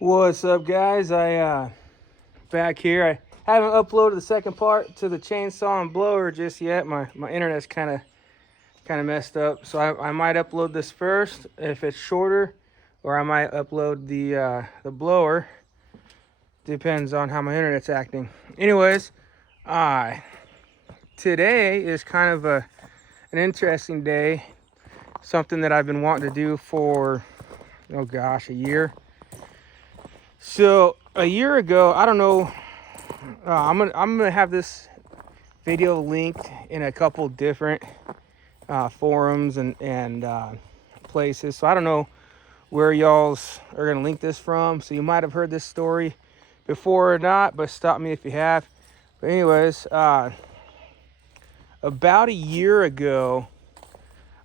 What's up, guys? I back here. I haven't uploaded the second part to the chainsaw and blower just yet. My internet's kind of messed up, so I might upload this first if it's shorter, or I might upload the blower. Depends on how my internet's acting. Anyways, today is kind of an interesting day. Something that I've been wanting to do for a year. So a year ago, I don't know. I'm gonna have this video linked in a couple different forums and places. So I don't know where y'all's are gonna link this from. So you might have heard this story before or not, but stop me if you have. But anyways, about a year ago,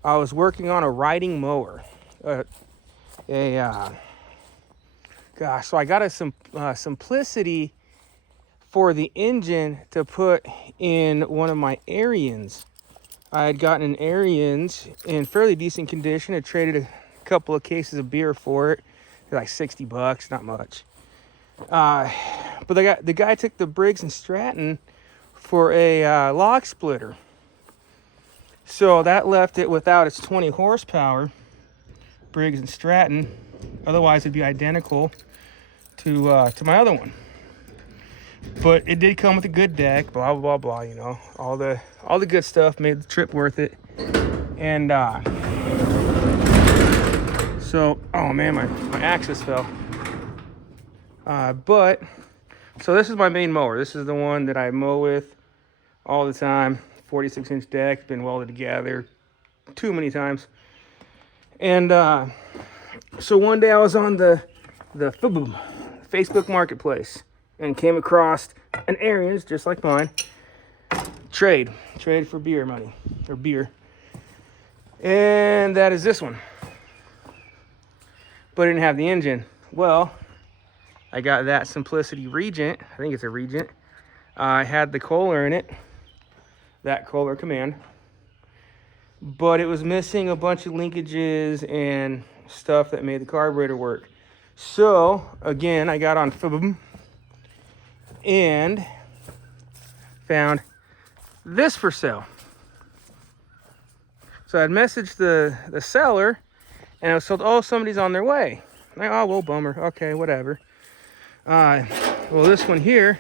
I was working on a riding mower. So I got a Simplicity for the engine to put in one of my Ariens. I had gotten an Ariens in fairly decent condition. I traded a couple of cases of beer for it. They're like $60, not much. But the guy took the Briggs and Stratton for a log splitter. So that left it without its 20 horsepower, Briggs and Stratton. Otherwise, it'd be identical to my other one. But it did come with a good deck, blah, blah, blah, you know. All the good stuff made the trip worth it. And oh man, my axis fell. So this is my main mower. This is the one that I mow with all the time. 46-inch deck, been welded together too many times. And so one day I was on the Facebook Marketplace and came across an Ariens just like mine. Trade for beer money or beer, and that is this one. But it didn't have the engine. Well, I got that Simplicity Regent. I think it's a Regent. I had the Kohler in it, that Kohler Command, but it was missing a bunch of linkages and stuff that made the carburetor work. So again, I got on FIBM and found this for sale. So I'd messaged the seller, and I was told, oh, somebody's on their way. I'm like, oh, well, bummer. Okay, whatever. Well, this one here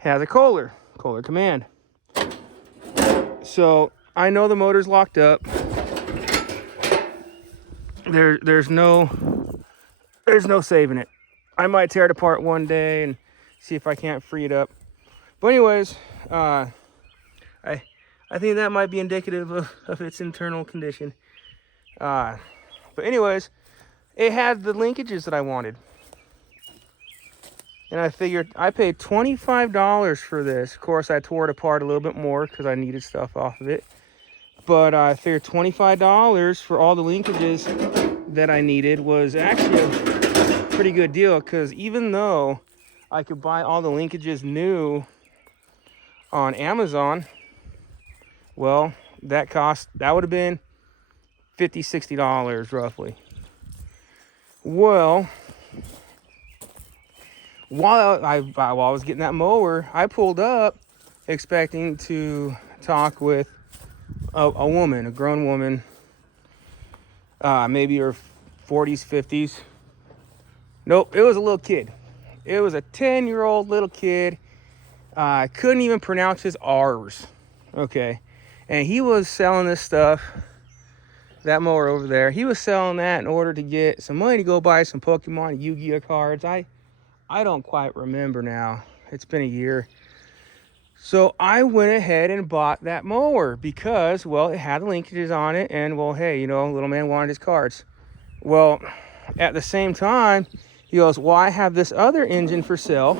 has a Kohler Command. So I know the motor's locked up. There's no saving it. I might tear it apart one day and see if I can't free it up. But anyways, I think that might be indicative of its internal condition. But anyways, it had the linkages that I wanted. And I figured I paid $25 for this. Of course, I tore it apart a little bit more because I needed stuff off of it. But I figured $25 for all the linkages that I needed was actually a pretty good deal, because even though I could buy all the linkages new on Amazon, well, that would have been $50, $60 roughly. Well, while I was getting that mower, I pulled up expecting to talk with a woman, a grown woman, maybe her 40s, 50s. Nope, it was a little kid. It was a 10-year-old little kid. I couldn't even pronounce his R's. Okay. And he was selling this stuff, that mower over there. He was selling that in order to get some money to go buy some Pokemon Yu-Gi-Oh cards. I don't quite remember now. It's been a year. So I went ahead and bought that mower because, well, it had linkages on it, and, well, hey, you know, little man wanted his cards. Well, at the same time, he goes, well, I have this other engine for sale,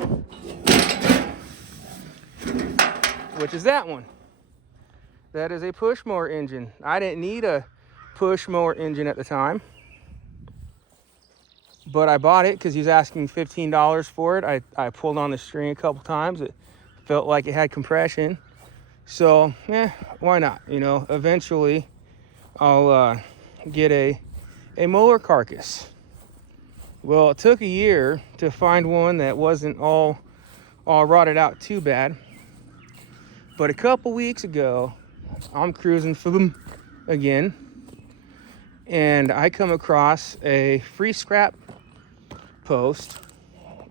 which is that one. That is a push mower engine. I didn't need a push mower engine at the time, but I bought it because he was asking $15 for it. I pulled on the string a couple times. It felt like it had compression. So, why not? You know, eventually I'll get a mower carcass. Well, it took a year to find one that wasn't all rotted out too bad. But a couple weeks ago, I'm cruising for them again, and I come across a free scrap post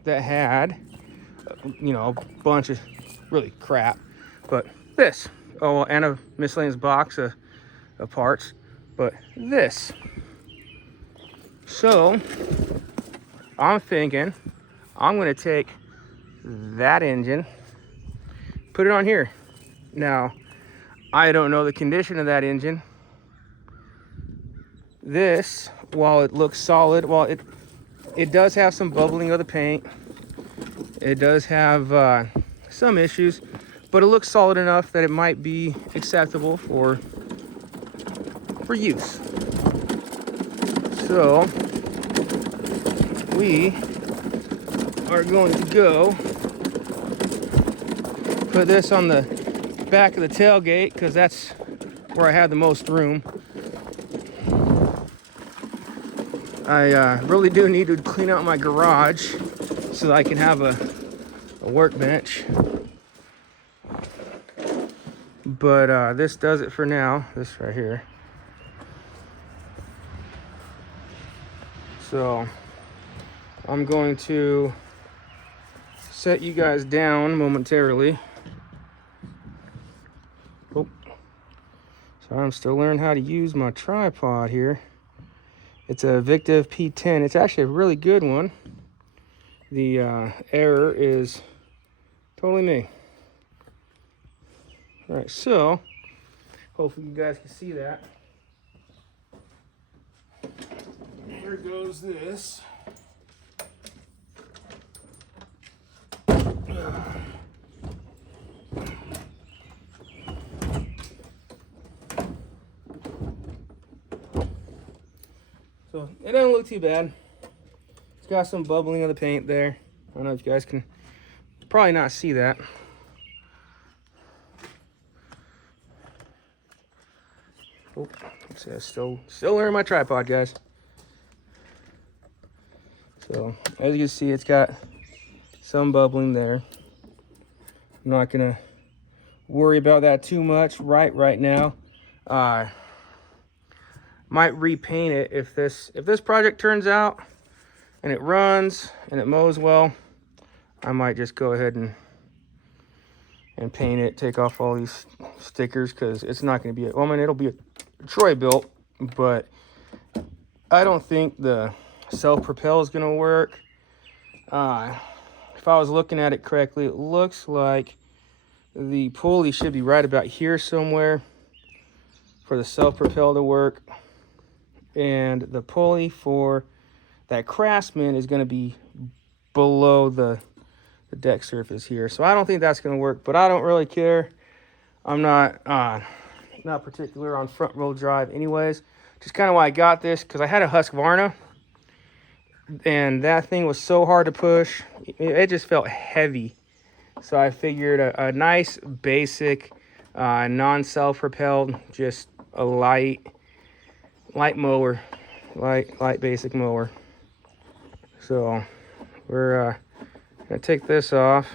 that had, a bunch of really crap, but this, and a miscellaneous box of parts, but this. So I'm thinking I'm going to take that engine, put it on here. Now, I don't know the condition of that engine. This, while it looks solid, it does have some bubbling of the paint. It does have some issues, but it looks solid enough that it might be acceptable for use. So we are going to go put this on the back of the tailgate because that's where I have the most room. I really do need to clean out my garage so that I can have a workbench. But this does it for now, this right here. So I'm going to set you guys down momentarily. Oh, so I'm still learning how to use my tripod here. It's a Victiv P10. It's actually a really good one. The error is totally me. All right, so hopefully you guys can see that. Here goes this. So it doesn't look too bad. It's got some bubbling of the paint there. I don't know if you guys can probably not see that. Oh, see, I still learning my tripod, guys. So as you can see, it's got some bubbling there. I'm not gonna worry about that too much right now. Might repaint it if this project turns out and it runs and it mows well. I might just go ahead and paint it, take off all these stickers, because it's not going to be it'll be a Troy built, but I don't think the self-propel is going to work. If I was looking at it correctly, it looks like the pulley should be right about here somewhere for the self-propel to work. And the pulley for that Craftsman is going to be below the deck surface here. So I don't think that's going to work, but I don't really care. I'm not particular on front wheel drive anyways. Just kind of why I got this, because I had a Husqvarna and that thing was so hard to push. It just felt heavy. So I figured a nice basic non-self-propelled, just a light mower, light basic mower. So we're gonna take this off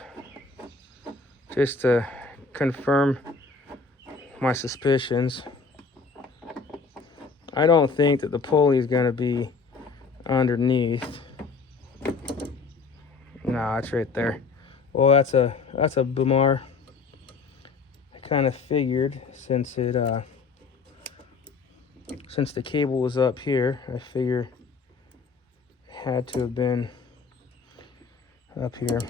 just to confirm my suspicions. I don't think that the pulley is gonna be underneath. Nah, it's right there. Well, that's a Boomer. I kind of figured, since the cable was up here, I figure it had to have been up here.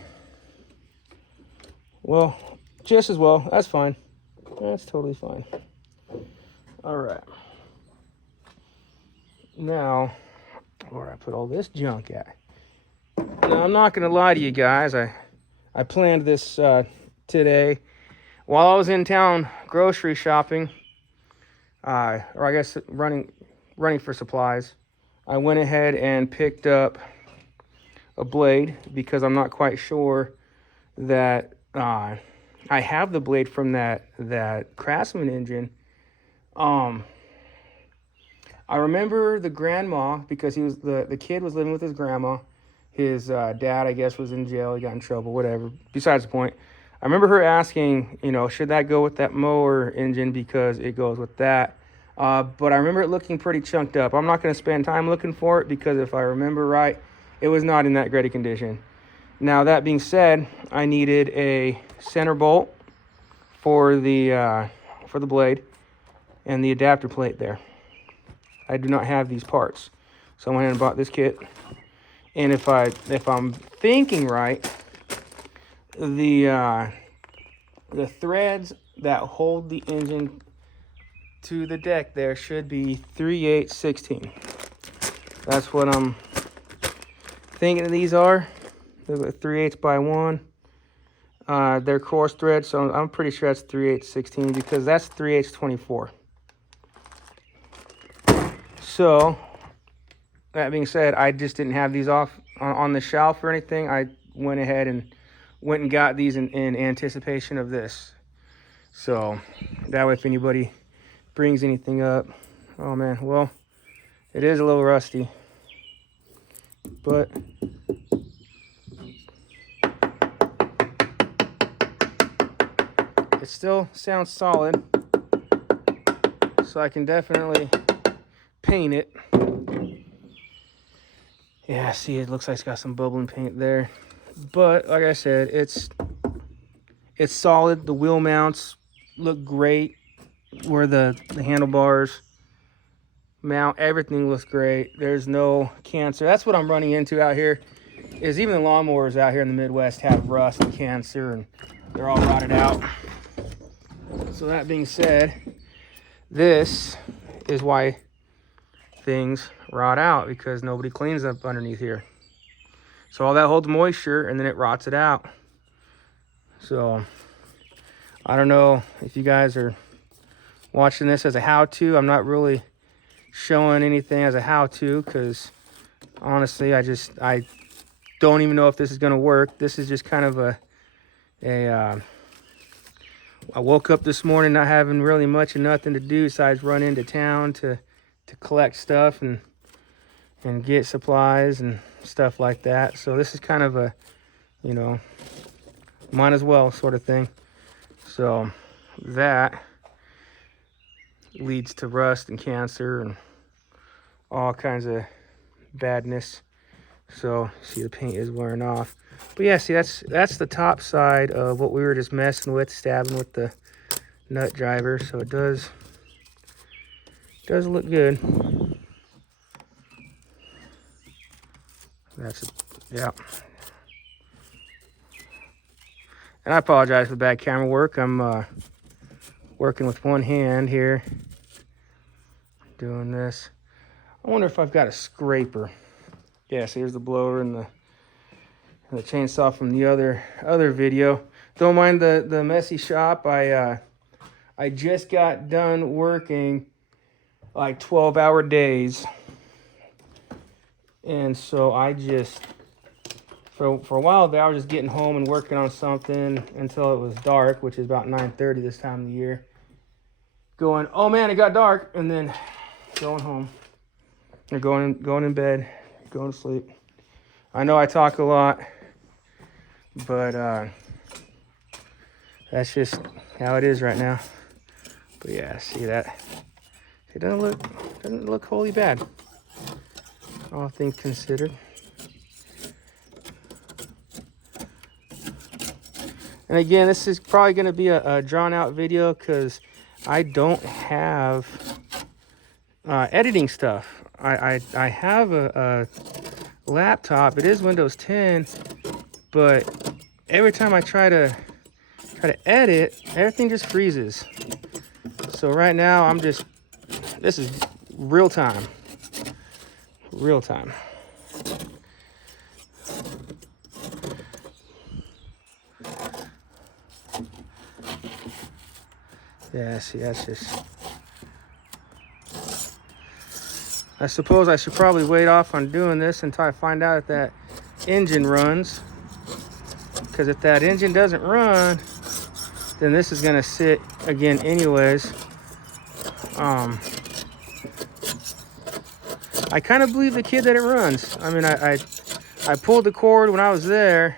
Well, just as well. That's fine. That's totally fine. All right. Now, where I put all this junk at? Now, I'm not gonna lie to you guys. I planned this today while I was in town grocery shopping, or I guess running for supplies. I went ahead and picked up a blade because I'm not quite sure that I have the blade from that Craftsman engine. I remember the grandma, because he was the kid was living with his grandma. His dad, I guess, was in jail. He got in trouble, whatever. Besides the point. I remember her asking, you know, should that go with that mower engine because it goes with that. But I remember it looking pretty chunked up. I'm not going to spend time looking for it because if I remember right, it was not in that great a condition. Now, that being said, I needed a center bolt for the blade and the adapter plate there. I do not have these parts, so I went ahead and bought this kit. And if I'm thinking right, the threads that hold the engine to the deck there should be 3/8/16. That's what I'm thinking these are. They're 3/8 by 1. They're coarse thread, so I'm pretty sure that's 3/8/16 because that's 3/8/24. So, that being said, I just didn't have these off on the shelf or anything. I went ahead and went and got these in anticipation of this. So, that way if anybody brings anything up, oh man, well, it is a little rusty, but it still sounds solid, so I can definitely paint it. Yeah, see, it looks like it's got some bubbling paint there, but like I said, it's solid. The wheel mounts look great. Where the handlebars mount, everything looks great. There's no cancer. That's what I'm running into out here, is even the lawnmowers out here in the Midwest have rust and cancer, and they're all rotted out. So that being said, this is why things rot out, because nobody cleans up underneath here. So all that holds moisture and then it rots it out. So I don't know if you guys are watching this as a how-to. I'm not really showing anything as a how-to because honestly I don't even know if this is going to work. This is just kind of I woke up this morning not having really much of nothing to do besides run into town to collect stuff and get supplies and stuff like that. So this is kind of a, you know, might as well sort of thing. So that leads to rust and cancer and all kinds of badness. So see, the paint is wearing off. But yeah, see, that's the top side of what we were just messing with, stabbing with the nut driver. So it does look good. That's it. Yeah. And I apologize for bad camera work. I'm working with one hand here, doing this. I wonder if I've got a scraper. Yeah, so here's the blower and the chainsaw from the other video. Don't mind the messy shop. I just got done working like 12-hour days, and so I just for a while there I was just getting home and working on something until it was dark, which is about 9:30 this time of the year. Going, oh man, it got dark, and then going home or going in bed, going to sleep. I know I talk a lot, but that's just how it is right now. But yeah, see that? It doesn't look wholly bad, all things considered. And again, this is probably going to be a drawn out video because I don't have editing stuff. I have a laptop. It is Windows 10, but every time I try to edit, everything just freezes. So right now this is real time. Yeah, see, that's just... I suppose I should probably wait off on doing this until I find out if that engine runs. Because if that engine doesn't run, then this is going to sit again anyways. I kind of believe the kid that it runs. I mean, I pulled the cord when I was there,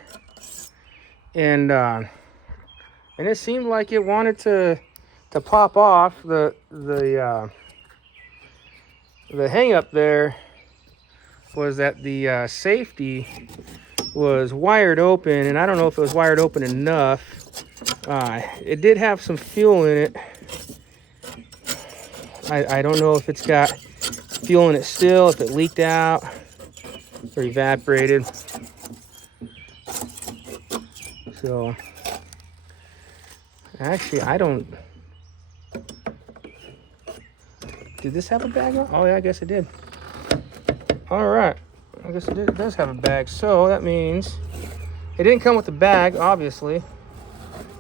and it seemed like it wanted to pop off. The hang up there was that the safety was wired open, and I don't know if it was wired open enough. It did have some fuel in it. I don't know if it's got fuel in it still, if it leaked out or evaporated. So actually, I don't. Did this have a bag on? Oh yeah, I guess it did. All right, I guess it does have a bag. So that means it didn't come with the bag, obviously,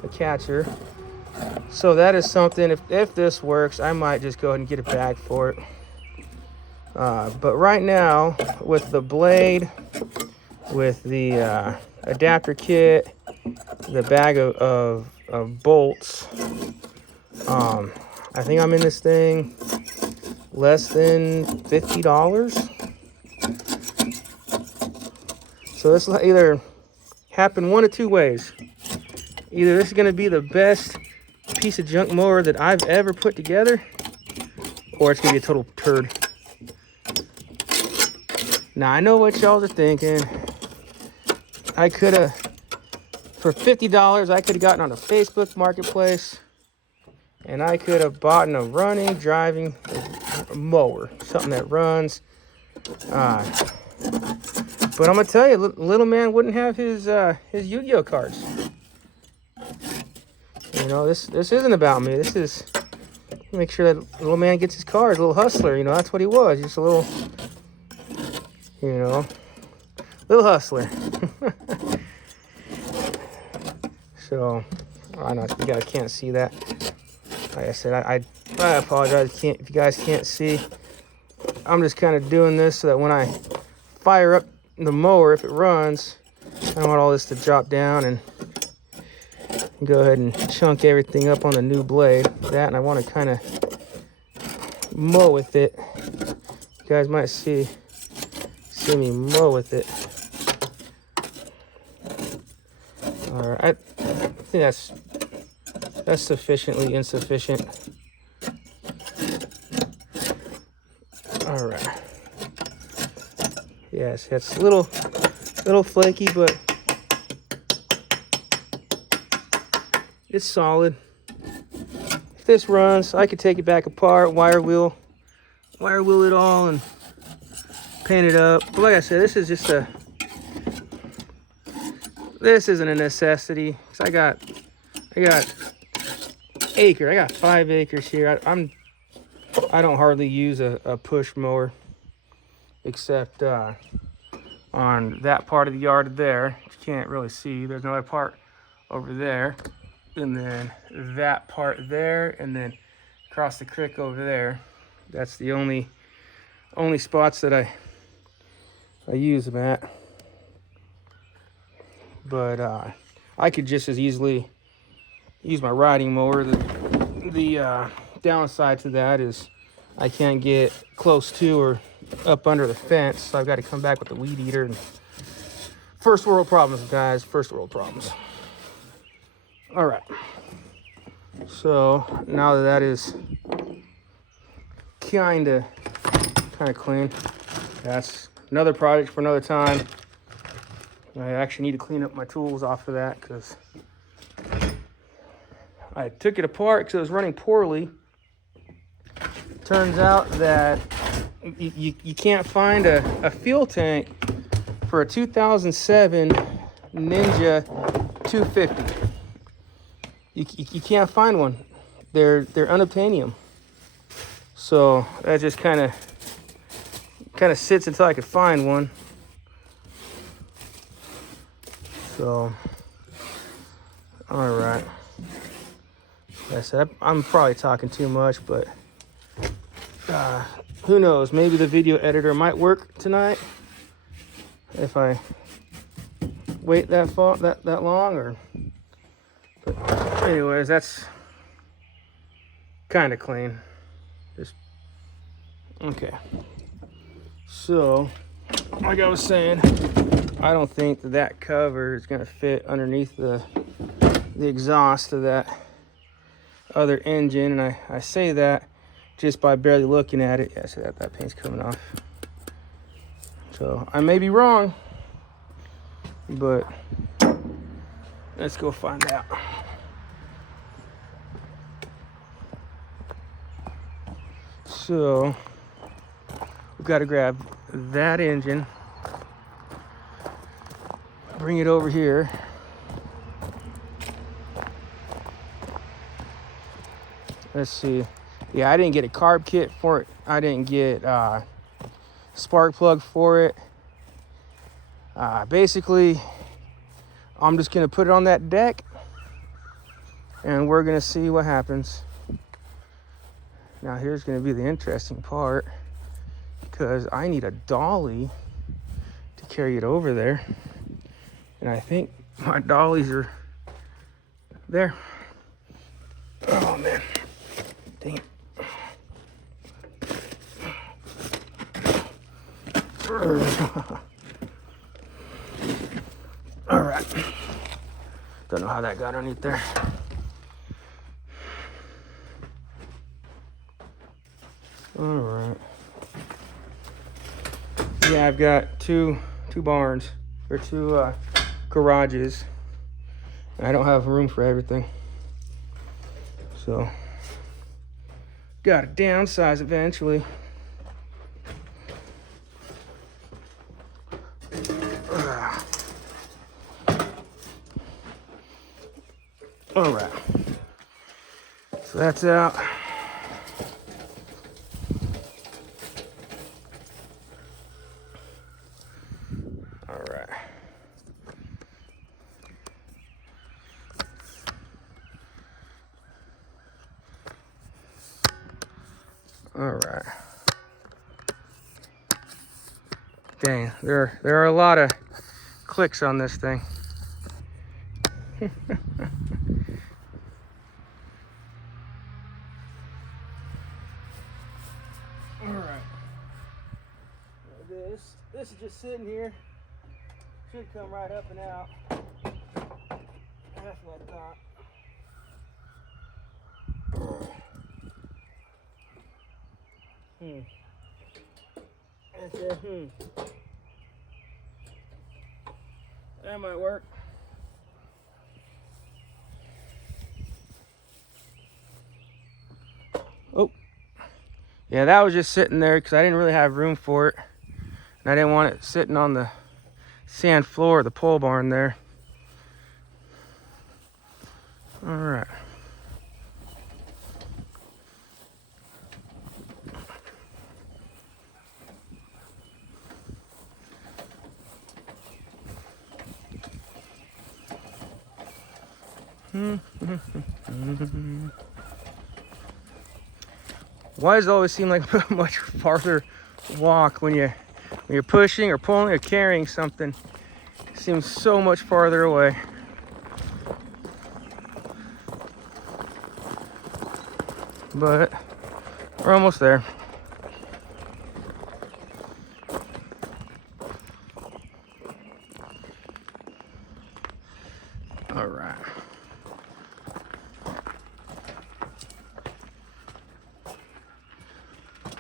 the catcher. So that is something. If this works, I might just go ahead and get a bag for it. But right now, with the blade, with the adapter kit, the bag of bolts, I think I'm in this thing less than $50. So this will either happen one of two ways. Either this is going to be the best piece of junk mower that I've ever put together, or it's going to be a total turd. Now, I know what y'all are thinking. I could have, for $50, I could have gotten on a Facebook marketplace, and I could have bought a running, driving mower, something that runs. But I'm gonna tell you, little man wouldn't have his Yu-Gi-Oh cards. You know, this isn't about me. This is make sure that little man gets his cards. A little hustler, you know, that's what he was. Just a little, you know, little hustler. So, I know you guys can't see that. Like I said, I apologize if you guys can't see. I'm just kind of doing this so that when I fire up the mower, if it runs, I don't want all this to drop down and go ahead and chunk everything up on the new blade. That, and I want to kind of mow with it. You guys might see me mow with it. All right, I think that's sufficiently insufficient. All right. Yes, it's a little flaky, but it's solid. If this runs, I could take it back apart, wire wheel it all, and paint it up. But like I said, this isn't a necessity. 'Cause I got acre. I got 5 acres here. I don't hardly use a push mower, except on that part of the yard there. You can't really see. There's another part over there, and then that part there, and then across the creek over there. That's the only spots that I use them at. But I could just as easily use my riding mower. The downside to that is I can't get close to or up under the fence, so I've got to come back with the weed eater. And first world problems, guys. First world problems. All right. So now that is kind of clean, that's another project for another time. I actually need to clean up my tools off of that because I took it apart because it was running poorly. Turns out that you can't find a fuel tank for a 2007 Ninja 250. You can't find one. They're unobtainium. So that just kind of sits until I could find one. So, all right. Like I said, I'm probably talking too much, but who knows? Maybe the video editor might work tonight if I wait that long. Or, but anyways, that's kind of clean. Just okay. So, like I was saying, I don't think that cover is going to fit underneath the exhaust of that other engine. And I say that just by barely looking at it. Yeah, see that paint's coming off. So I may be wrong, but let's go find out. So we've got to grab that engine, bring it over here. Let's see. Yeah, I didn't get a carb kit for it. I didn't get spark plug for it. Basically, I'm just gonna put it on that deck and we're gonna see what happens. Now here's gonna be the interesting part, because I need a dolly to carry it over there. And I think my dollies are there. Oh man, dang it. All right. Don't know how that got underneath there. All right. Yeah, I've got two barns, or two garages, and I don't have room for everything. So, gotta downsize eventually. All right, so that's out. All right. All right. Dang, there are a lot of clicks on this thing. All right. This is just sitting here. Should come right up and out. That's what I thought. I said, that might work. Oh, yeah, that was just sitting there because I didn't really have room for it. And I didn't want it sitting on the sand floor of the pole barn there. All right. Why does it always seem like a much farther walk when you're pushing or pulling or carrying something? It seems so much farther away. But we're almost there. All right.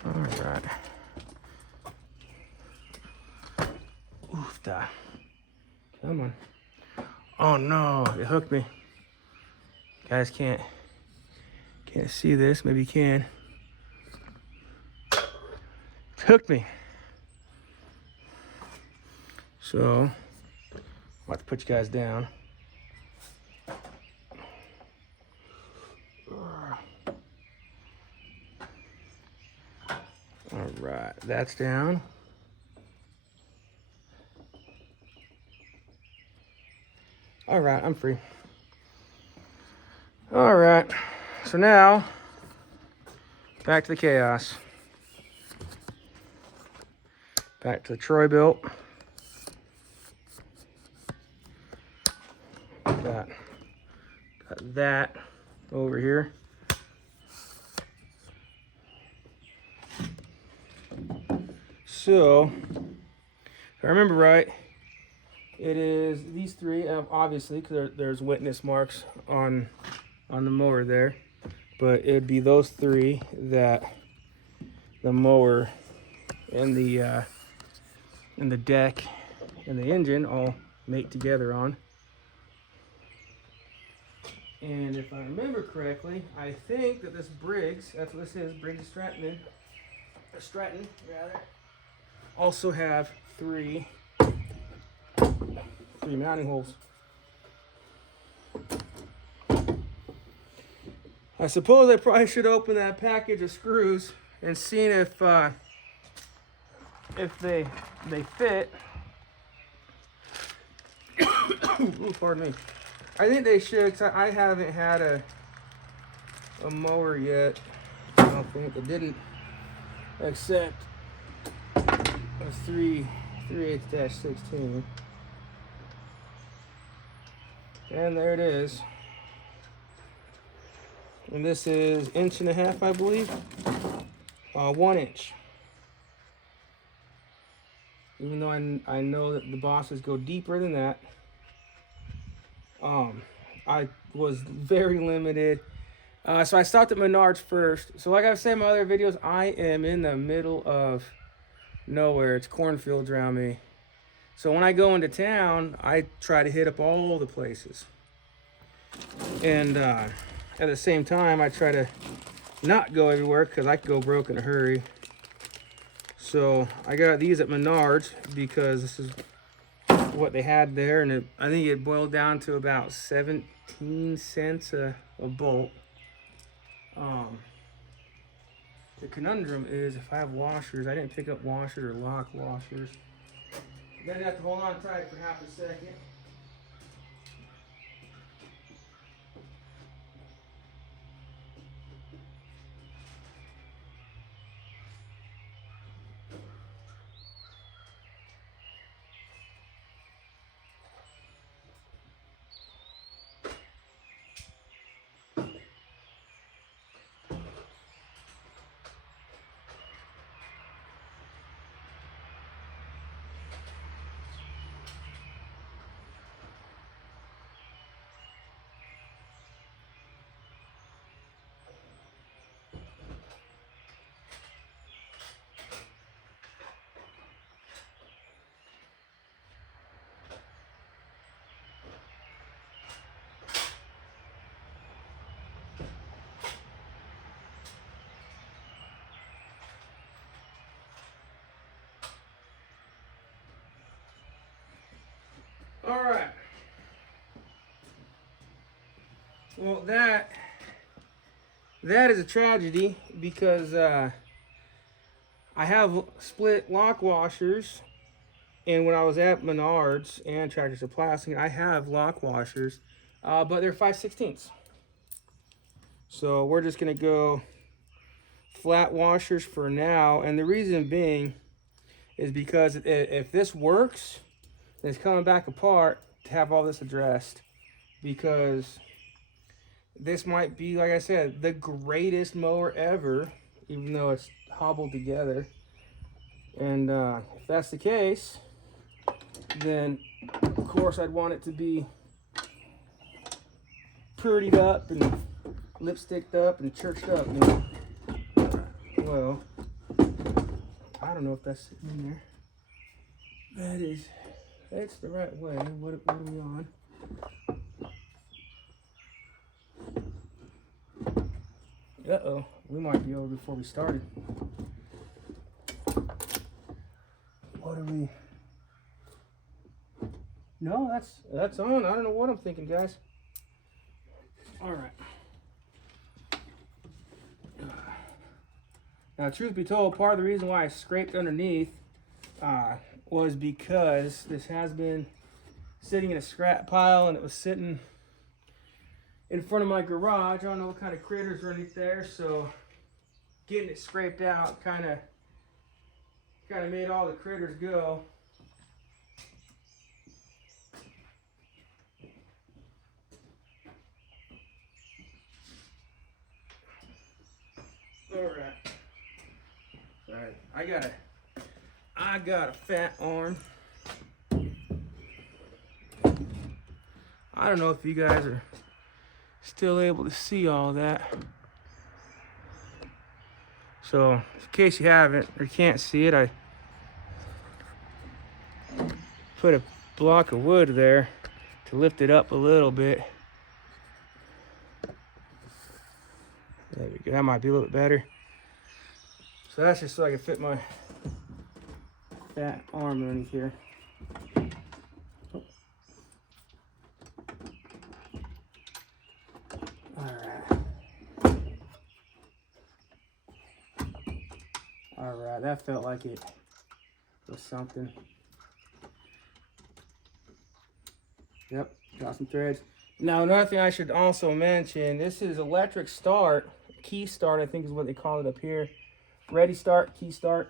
All right. Oofta. Come on. Oh no, it hooked me. You guys can't see this. Maybe you can. It hooked me. So I'm about to put you guys down. All right, that's down. All right, I'm free. All right, so now back to the chaos. Back to the Troy built. Got that over here. So, if I remember right, it is these three, obviously, because there's witness marks on the mower there. But it'd be those three that the mower and the deck and the engine all mate together on. And if I remember correctly, I think that this Briggs, that's what this is, Briggs Stratton rather, also have three mounting holes. I suppose I probably should open that package of screws and see if they fit. Ooh, pardon me. I think they should, because I haven't had a mower yet. I don't think that didn't accept a 3/8-16. And there it is. And this is 1.5 inches, I believe. 1 inch. Even though I know that the bosses go deeper than that. I was very limited. So I stopped at Menards first. So like I've said in my other videos, I am in the middle of nowhere. It's cornfields around me. So when I go into town, I try to hit up all the places. And at the same time, I try to not go everywhere because I could go broke in a hurry. So I got these at Menards because this is what they had there, and I think it boiled down to about 17 cents a bolt. The conundrum is if I have washers, I didn't pick up washers or lock washers. Then I have to hold on tight for half a second. All right. Well, that is a tragedy because I have split lock washers, and when I was at Menards and Tractor Supply, I have lock washers, but they're 5/16. So we're just gonna go flat washers for now, and the reason being is because if this works, then it's coming back apart to have all this addressed, because this might be, like I said, the greatest mower ever, even though it's hobbled together. And if that's the case, then of course I'd want it to be prettied up and lipsticked up and churched up. You know? Well, I don't know if that's sitting in there. That's the right way. What are we on? Uh-oh, we might be over before we started. What are we? No, that's on. I don't know what I'm thinking, guys. All right. Now, truth be told, part of the reason why I scraped underneath was because this has been sitting in a scrap pile, and it was sitting in front of my garage. I don't know what kind of critters are underneath there, so getting it scraped out kind of made all the critters go. All right. I I got a fat arm. I don't know if you guys are still able to see all that. So, in case you haven't or can't see it, I put a block of wood there to lift it up a little bit. There we go. That might be a little bit better. So that's just so I can fit my fat arm underneath here. All right, that felt like it was something. Yep, got some threads. Now, another thing I should also mention, this is electric start, key start, I think is what they call it up here. Ready start, key start.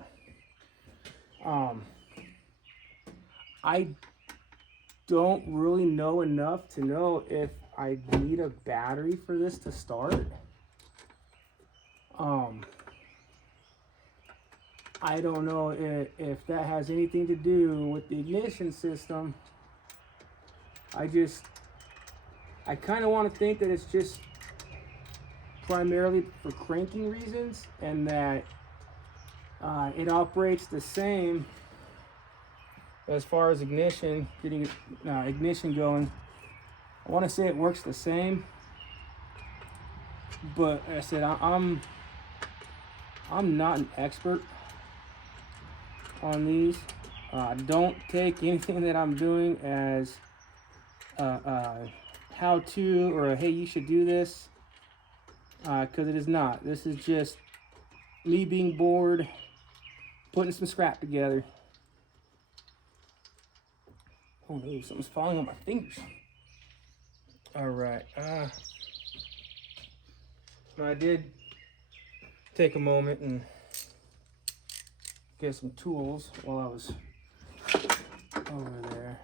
I don't really know enough to know if I need a battery for this to start. I don't know if that has anything to do with the ignition system. I kind of want to think that it's just primarily for cranking reasons, and that it operates the same as far as ignition, getting ignition going. I want to say it works the same, but like I said, I'm not an expert on these. Don't take anything that I'm doing as how to or hey, you should do this, because it is not. This is just me being bored, putting some scrap together. Oh no, something's falling on my fingers. All right. I did take a moment and get some tools while I was over there.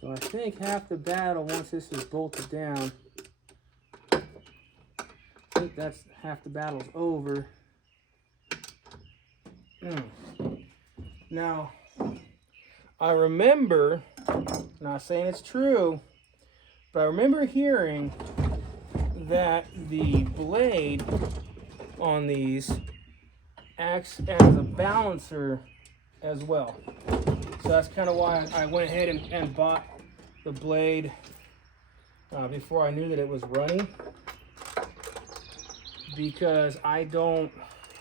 So I think half the battle, once this is bolted down, I think that's half the battle's over. Now, I remember, not saying it's true, but I remember hearing that the blade on these acts as a balancer as well. So that's kind of why I went ahead and bought the blade before I knew that it was running, because I don't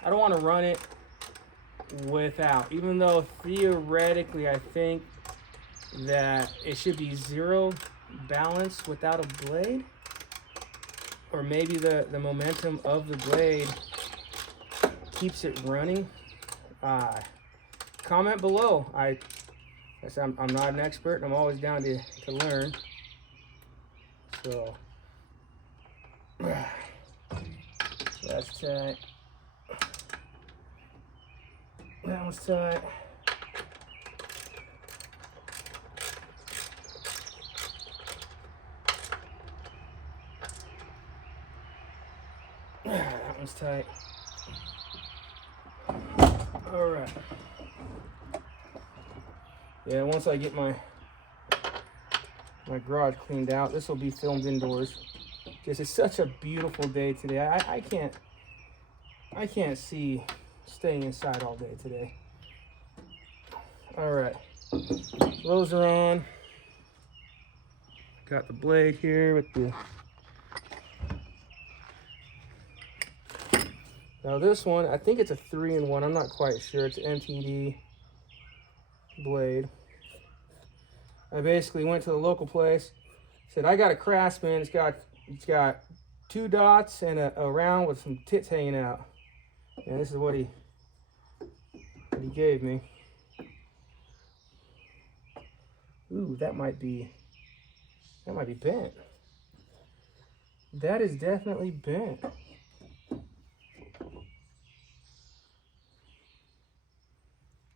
want to run it without, even though theoretically I think that it should be zero balance without a blade, or maybe the momentum of the blade keeps it running. Comment below. I said I'm not an expert, and I'm always down to learn. So that's tight. That one's tight. That one's tight. All right. Yeah, once I get my garage cleaned out, this will be filmed indoors. Because it's such a beautiful day today. I can't see staying inside all day today. All right, those are on. Got the blade here with the. Now this one, I think it's a 3-in-1. I'm not quite sure. It's an MTD blade. I basically went to the local place, said I got a Craftsman. It's got 2 dots and a round with some tits hanging out. And this is what he gave me. Ooh, that might be bent. That is definitely bent.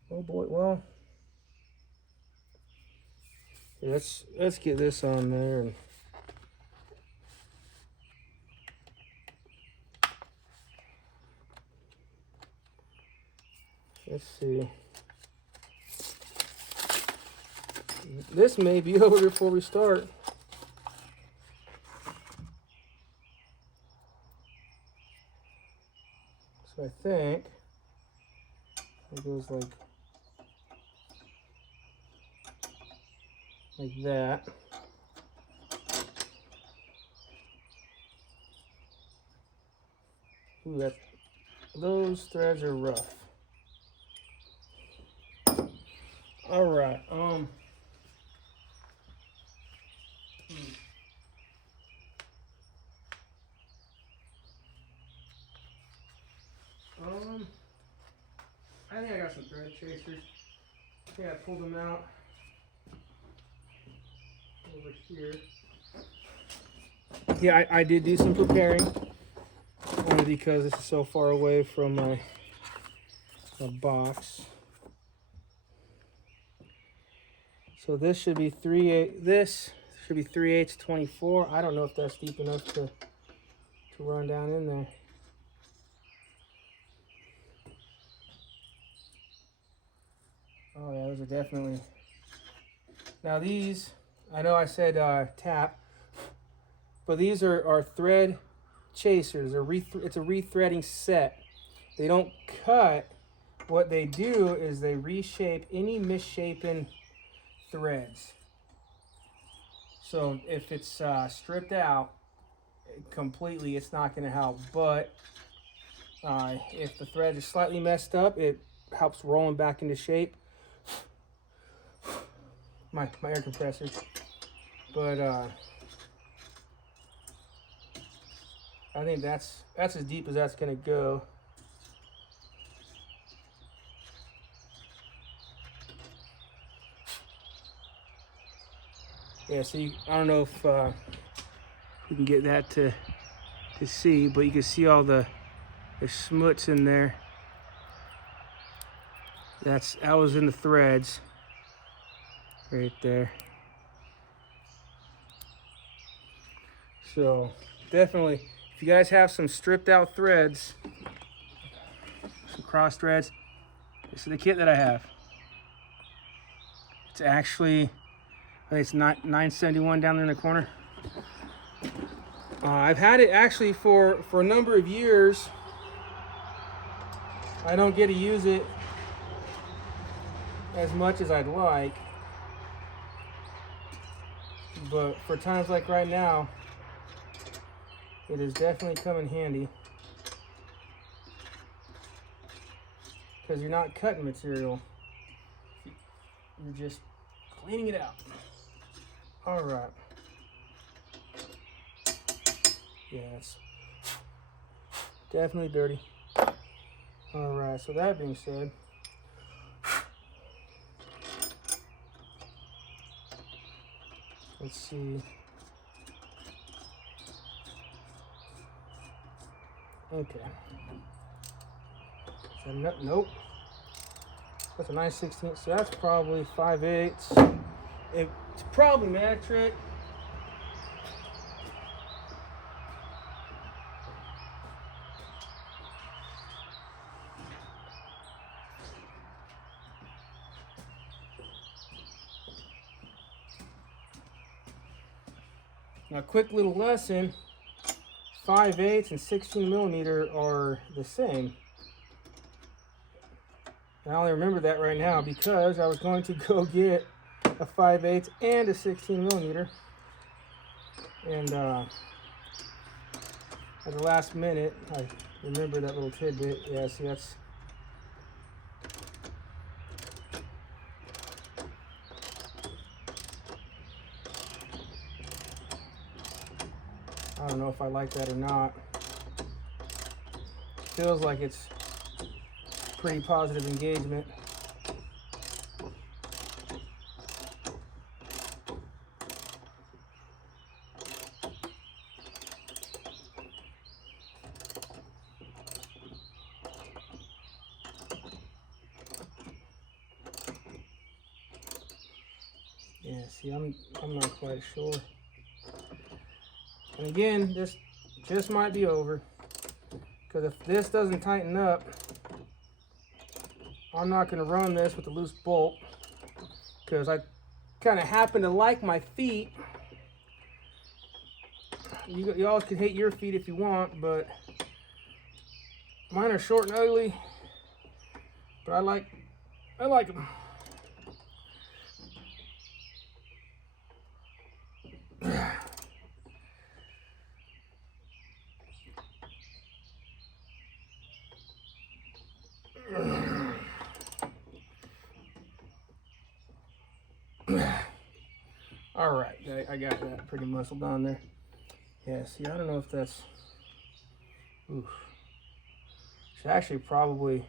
Oh boy, well, yeah, let's get this on there and Let's see. This may be over before we start. So I think it goes like that. Ooh, those threads are rough. All right. I think I got some thread chasers. I think I pulled them out over here. Yeah, I did do some preparing, only because this is so far away from my box. So this should be 3/8. This should be 3/8 24. I don't know if that's deep enough to run down in there. Oh yeah, those are definitely. Now these, I know I said tap, but these are thread chasers. It's a rethreading set. They don't cut. What they do is they reshape any misshapen threads. So if it's stripped out completely, it's not going to help. But if the thread is slightly messed up, it helps roll them back into shape. My air compressor. But I think that's as deep as that's going to go. Yeah, so I don't know if you can get that to see, but you can see all the smuts in there. That was in the threads right there. So definitely, if you guys have some stripped out threads, some cross threads, this is the kit that I have. It's actually, I think it's $9.71 down there in the corner. I've had it actually for a number of years. I don't get to use it as much as I'd like, but for times like right now, it is definitely come in handy, because you're not cutting material, you're just cleaning it out. All right. Yeah, it's definitely dirty. All right, so that being said, let's see. Okay. So, nope. That's a 9/16. So that's probably 5/8. It's probably metric. Now, quick little lesson. 5/8 and 16mm are the same. I only remember that right now because I was going to go get a 5/8 and a 16mm, and at the last minute I remember that little tidbit. Yeah, see, that's I don't know if I like that or not. Feels like it's pretty positive engagement. Yeah, see, I'm not quite sure. And again, this just might be over, because if this doesn't tighten up, I'm not going to run this with a loose bolt because I kind of happen to like my feet. You all can hate your feet if you want, but mine are short and ugly. But I like them. All right, I got that pretty muscled on there. Yeah, see, I don't know if that's... Oof. Should actually probably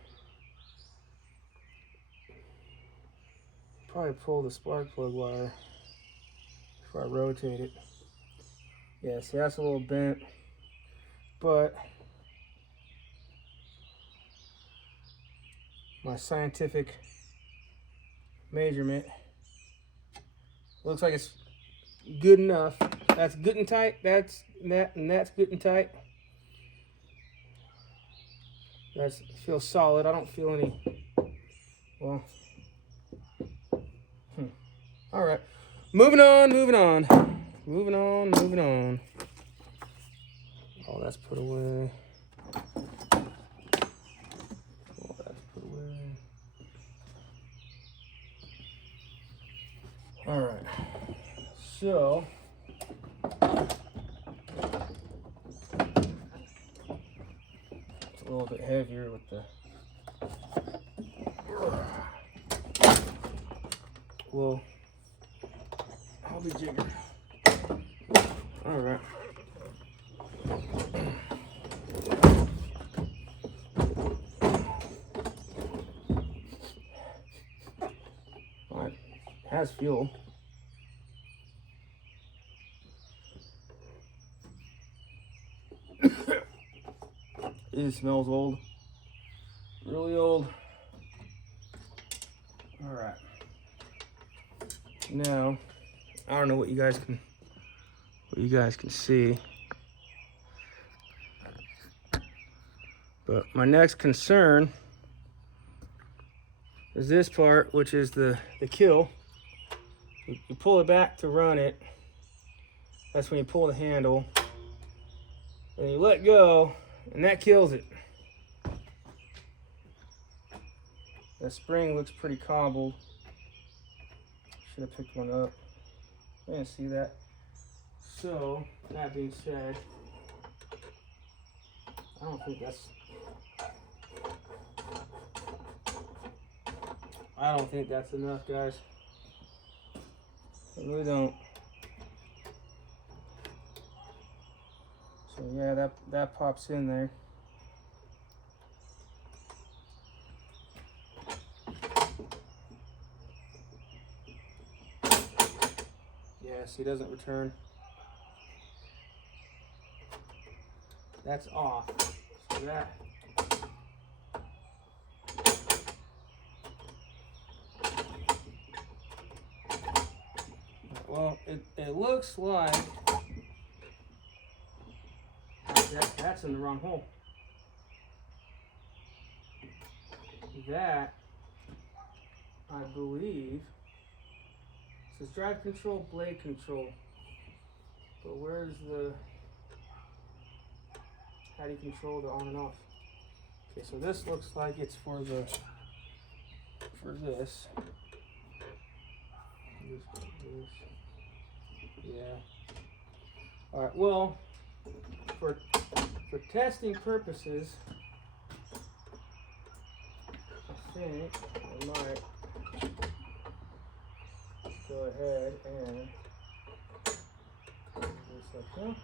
pull the spark plug wire before I rotate it. Yeah, see, that's a little bent, but my scientific measurement looks like it's good enough. That's good and tight. That's good and tight. That feels solid. I don't feel any. Well. All right. Moving on. Oh, that's put away. All right. So. It's a little bit heavier with the. Well, I'll be jigger. All right. All right. Has fuel. It smells old. Really old. All right. Now, I don't know what you guys can see, but my next concern is this part, which is the kill. You pull it back to run it. That's when you pull the handle, and you let go, and that kills it. The spring looks pretty cobbled. Should have picked one up. I didn't see that. So, that being said, I don't think that's enough, guys. I really don't. So yeah, that pops in there. Yeah, see, it doesn't return. That's off. So that. Well, it looks like that's in the wrong hole. That, I believe, says drive control, blade control. But where's how do you control the on and off? Okay, so this looks like it's for this. Yeah. All right. Well, for testing purposes, I think I might go ahead and do something.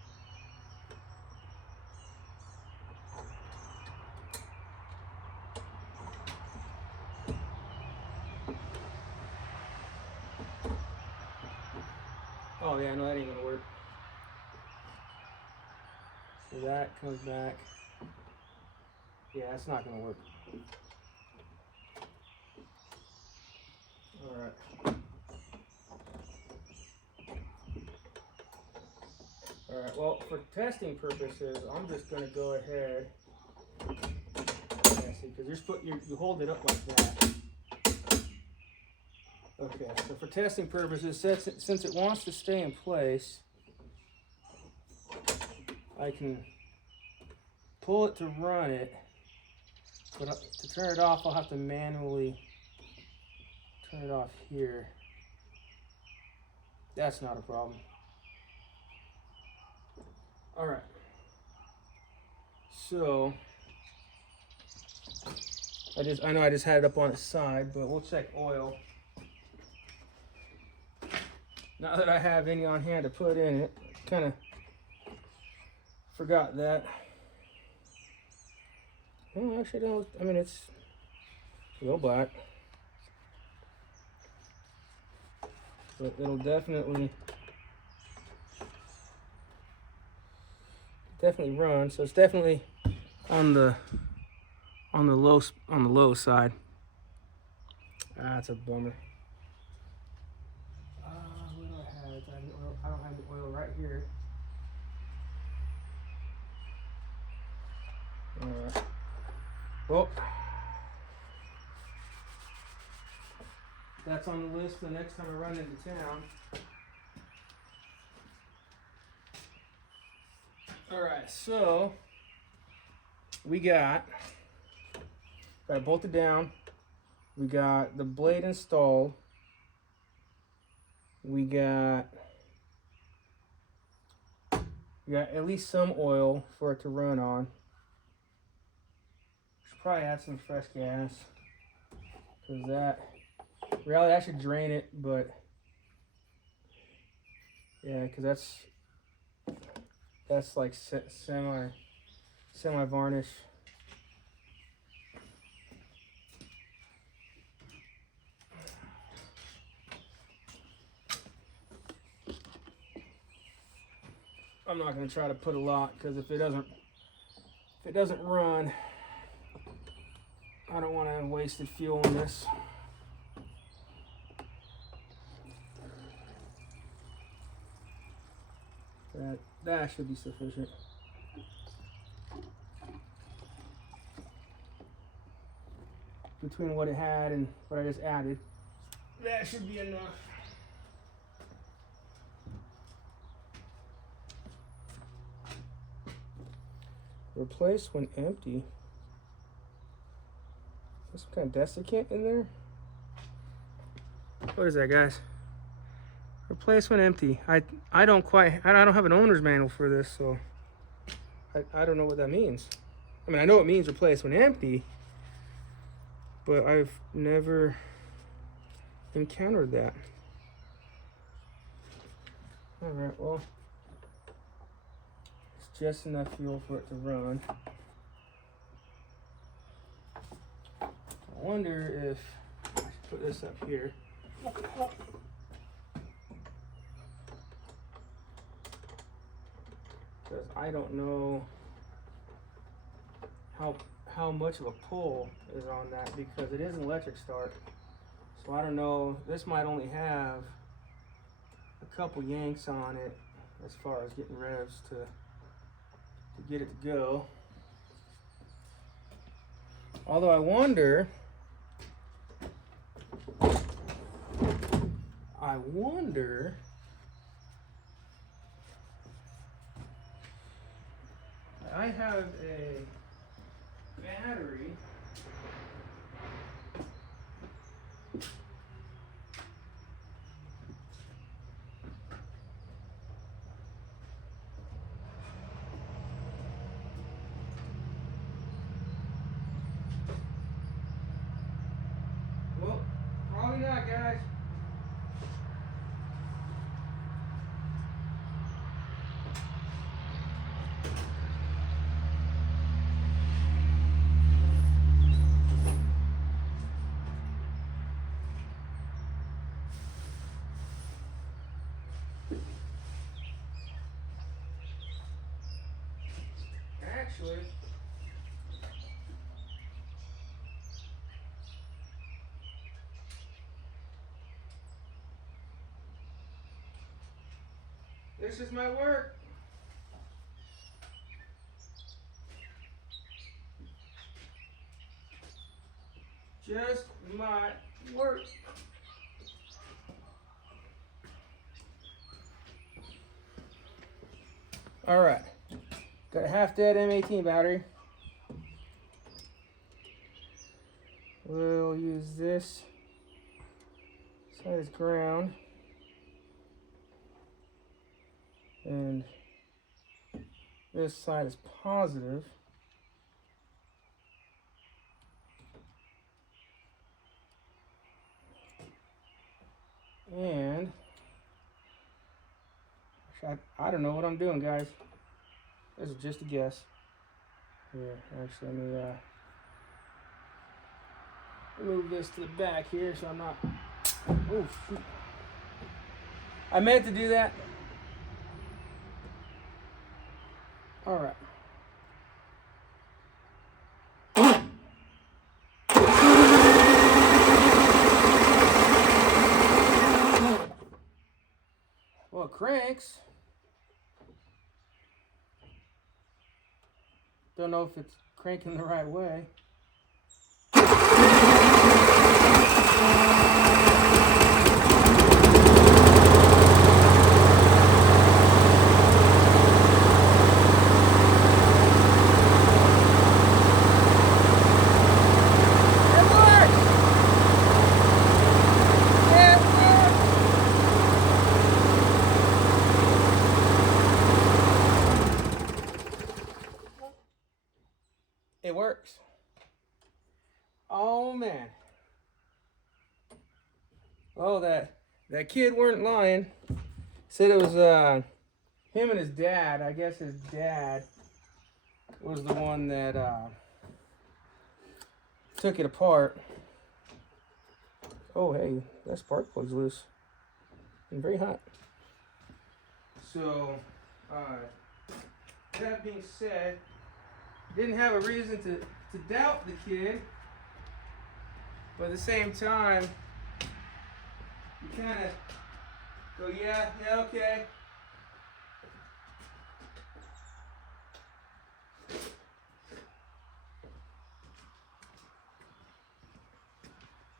Oh yeah, no, that ain't gonna work. So that comes back. Yeah, that's not gonna work. All right. All right. Well, for testing purposes, I'm just gonna go ahead. Yeah, see, because you hold it up like that. Okay, so for testing purposes, since it wants to stay in place, I can pull it to run it, but to turn it off, I'll have to manually turn it off here. That's not a problem. All right. So I know I just had it up on its side, but we'll check oil. Not that I have any on hand to put in it. Kind of forgot that. Well, actually, don't. I mean, it's real black, but it'll definitely run. So it's definitely on the low side. That's a bummer. What do I have? I don't have the oil right here. All right. Well, that's on the list the next time I run into town. All right, so we got it bolted down. We got the blade installed. We got at least some oil for it to run on. Should probably add some fresh gas, because really I should drain it, but yeah, because that's like semi varnish. I'm not going to try to put a lot, because if it doesn't run, I don't want to have wasted fuel on this. That should be sufficient. Between what it had and what I just added, that should be enough. Replace when empty. There's some kind of desiccant in there. What is that, guys? Replace when empty. I don't have an owner's manual for this, so I don't know what that means. I mean, I know it means replace when empty, but I've never encountered that. All right, well, it's just enough fuel for it to run. I wonder if I should put this up here. Because I don't know how much of a pull is on that, because it is an electric start. So I don't know, this might only have a couple yanks on it as far as getting revs to get it to go. Although I wonder I have a battery well, probably not, guys. Actually, this is my work. Just might work. All right, got a half dead M18 battery. We'll use this side as ground, and this side is positive. And I don't know what I'm doing, guys. This is just a guess. Here, actually, let me move this to the back here so I'm not. Oh, shoot. I meant to do that. All right. Well, it cranks. Don't know if it's cranking the right way. It works. Oh man. Oh, that kid weren't lying. Said it was him and his dad. I guess his dad was the one that took it apart. Oh hey, that spark plug's loose and very hot. So that being said, didn't have a reason to doubt the kid, but at the same time, you kind of go, yeah, okay.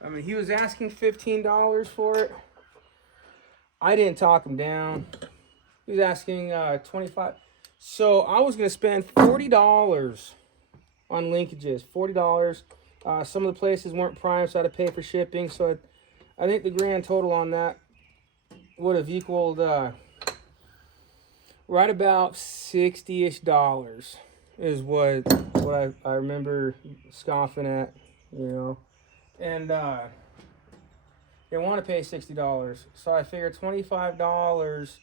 I mean, he was asking $15 for it. I didn't talk him down. He was asking $25. So I was gonna spend $40 on linkages. $40. Some of the places weren't prime, so I had to pay for shipping. So I think the grand total on that would have equaled right about $60-ish is what I remember scoffing at, you know. And they want to pay $60, so I figured $25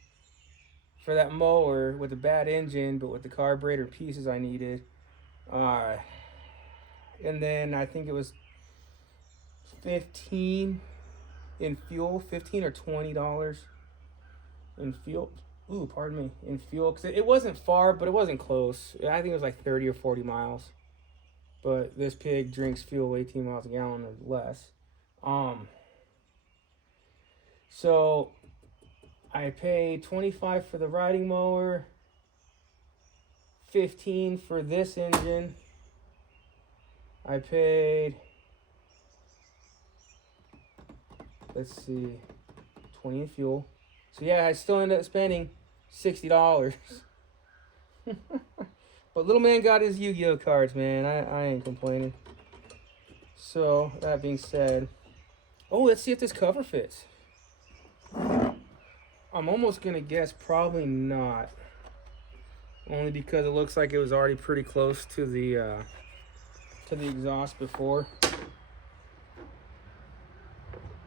for that mower with a bad engine, but with the carburetor pieces I needed. And then I think it was $15 in fuel, $15 or $20 in fuel. Ooh, pardon me, in fuel, because it wasn't far, but it wasn't close. I think it was like 30 or 40 miles. But this pig drinks fuel 18 miles a gallon or less. So I paid $25 for the riding mower, $15 for this engine. I paid, let's see, $20 in fuel. So yeah, I still ended up spending $60. But little man got his Yu-Gi-Oh cards, man. I ain't complaining. So that being said, oh, let's see if this cover fits. I'm almost gonna guess probably not, only because it looks like it was already pretty close to the exhaust before.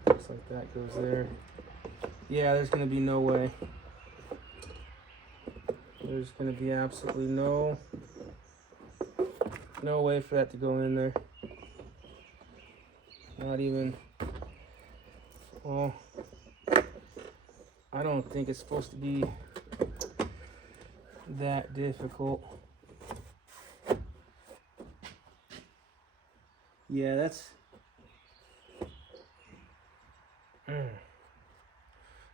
Looks like that goes there. Yeah, there's gonna be no way. There's gonna be absolutely no way for that to go in there. Not even, well, I don't think it's supposed to be that difficult. Yeah, that's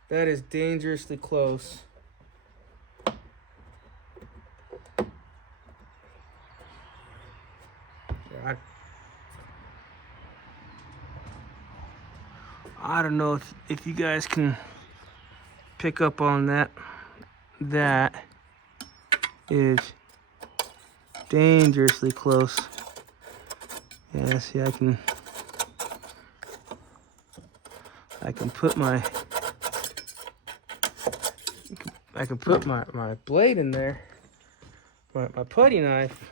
that is dangerously close. I don't know if you guys can pick up on that. That is dangerously close. Yeah, see, I can put my my blade in there, my putty knife,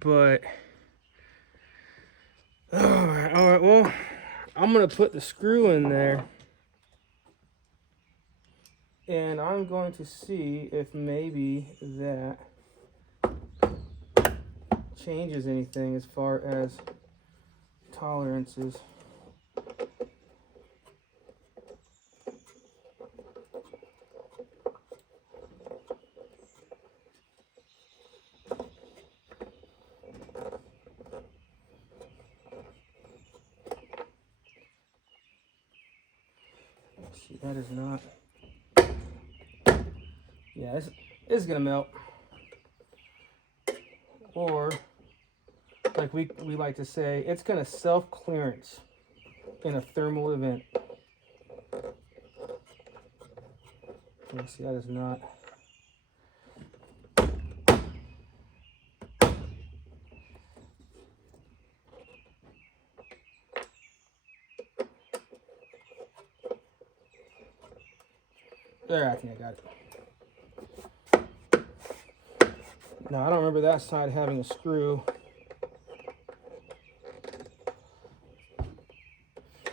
but all right, well, I'm gonna put the screw in there, and I'm going to see if maybe that changes anything as far as tolerances. See, that is not. Yeah, this is gonna melt, or like we like to say, it's gonna self-clearance in a thermal event. You see, that is not. There, I think I got it. Now, I don't remember that side having a screw.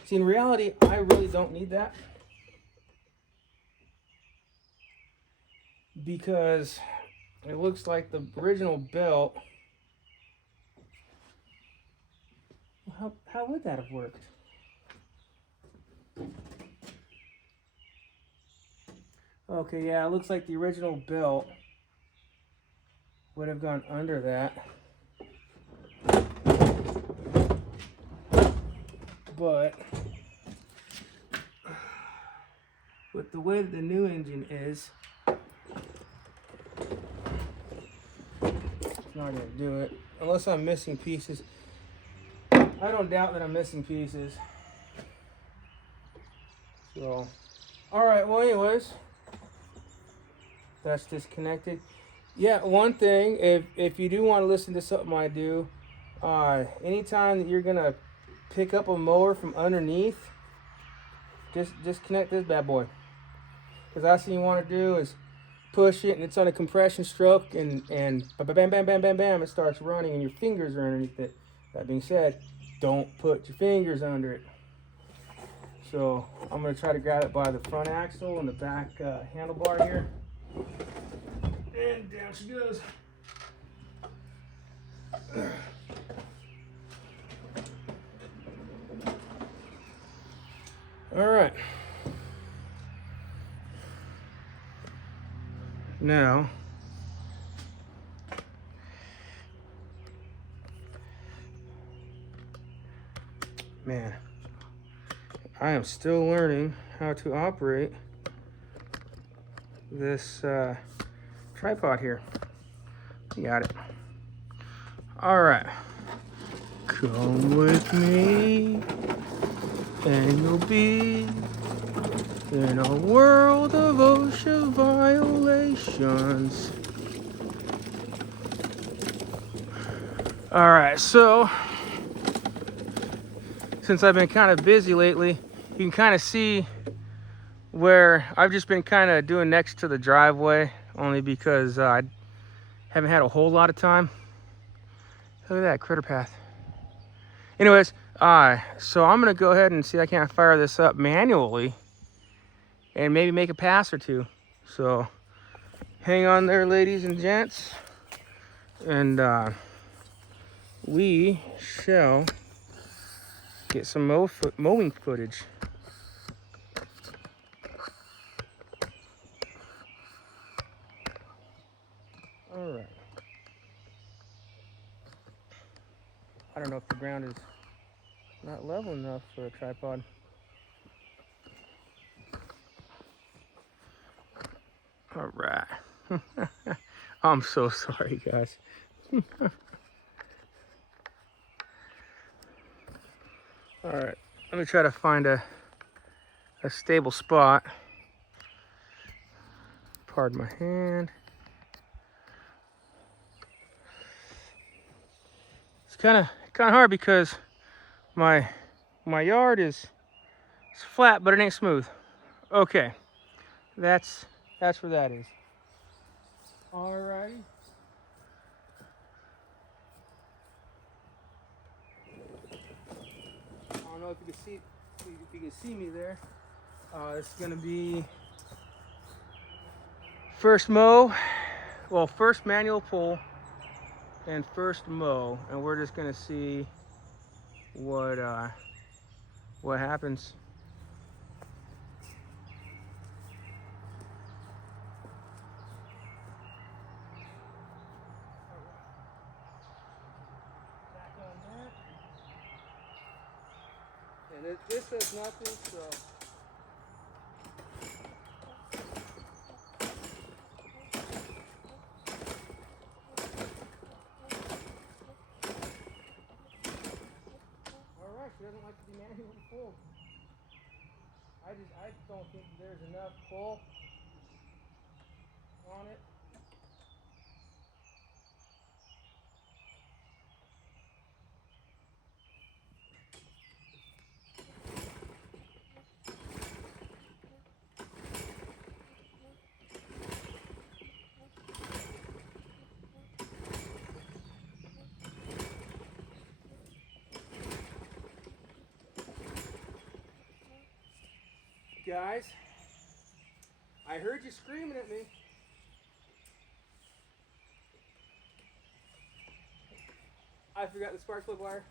See, in reality, I really don't need that, because it looks like the original belt. How would that have worked? Okay, yeah, it looks like the original belt would have gone under that. But with the way that the new engine is, it's not going to do it. Unless I'm missing pieces. I don't doubt that I'm missing pieces. So, alright, well anyways, that's disconnected. Yeah, one thing, if you do want to listen to something I do, anytime that you're going to pick up a mower from underneath, just disconnect this bad boy. Because last thing you want to do is push it and it's on a compression stroke, and bam, bam, bam, bam, bam, bam, it starts running and your fingers are underneath it. That being said, don't put your fingers under it. So I'm going to try to grab it by the front axle and the back handlebar here. And down she goes. All right. Now, man, I am still learning how to operate this tripod here. You got it. All right. Come with me, and you'll be in a world of OSHA violations. All right, so since I've been kind of busy lately, you can kind of see where I've just been kind of doing next to the driveway, only because I haven't had a whole lot of time. Look at that critter path. Anyways, so I'm gonna go ahead and see if I can't fire this up manually and maybe make a pass or two. So hang on there, ladies and gents, and we shall get some mowing footage. All right. I don't know if the ground is not level enough for a tripod. All right. I'm so sorry, guys. All right. Let me try to find a stable spot. Pardon my hand. It's kind of hard because my yard is flat, but it ain't smooth. Okay, that's where that is. Alrighty. I don't know if you can see me there. This is gonna be first mow, well, first manual pull and first mow, and we're just gonna see what happens. Back on that. And this does nothing, so. Alright, she doesn't like to be manually pulled. I don't think there's enough pull on it. Guys, I heard you screaming at me. I forgot the spark plug wire.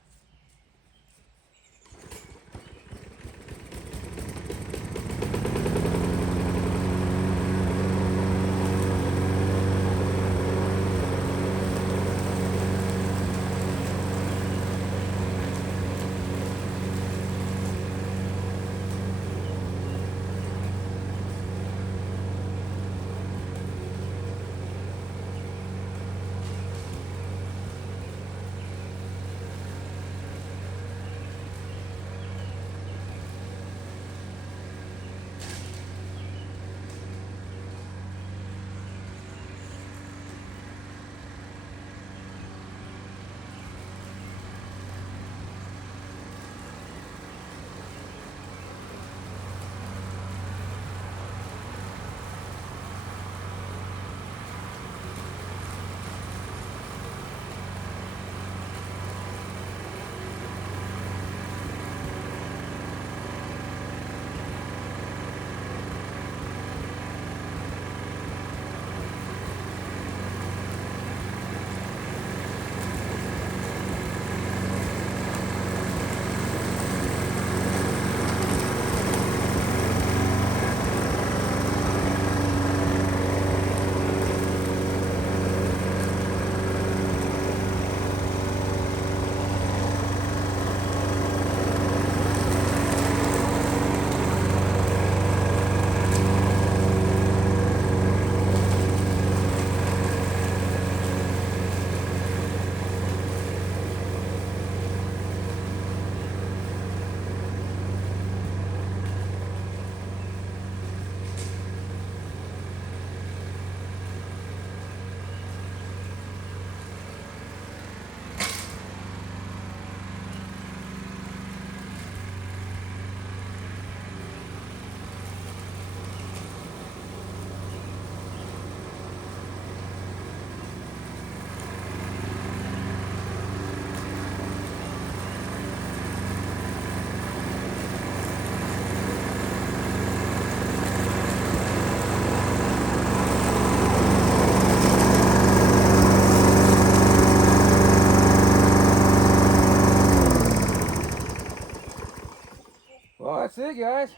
Well, that's it, guys.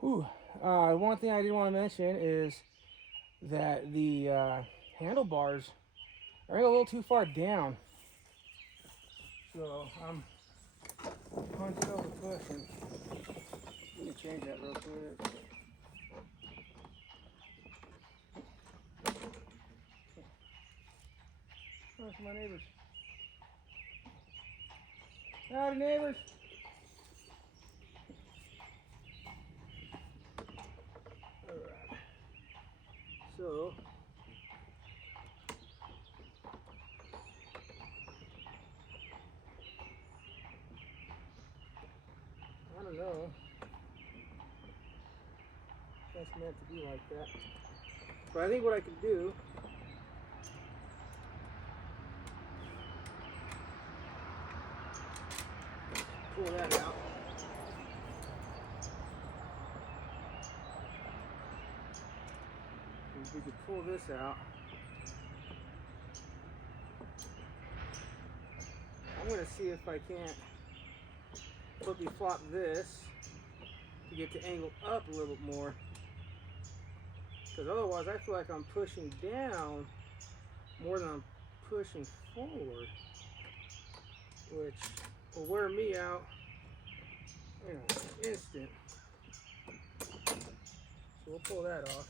Whew. One thing I did want to mention is that the handlebars are a little too far down. So I'm hunched over pushing. Let me change that real quick. Oh, it's my neighbors. Howdy, neighbors. Alright. So, I don't know. That's meant to be like that. But I think what I could do pull that out. If we could pull this out. I'm going to see if I can't flippy flop this to get the angle up a little bit more. Because otherwise I feel like I'm pushing down more than I'm pushing forward, which will wear me out in an instant. So we'll pull that off.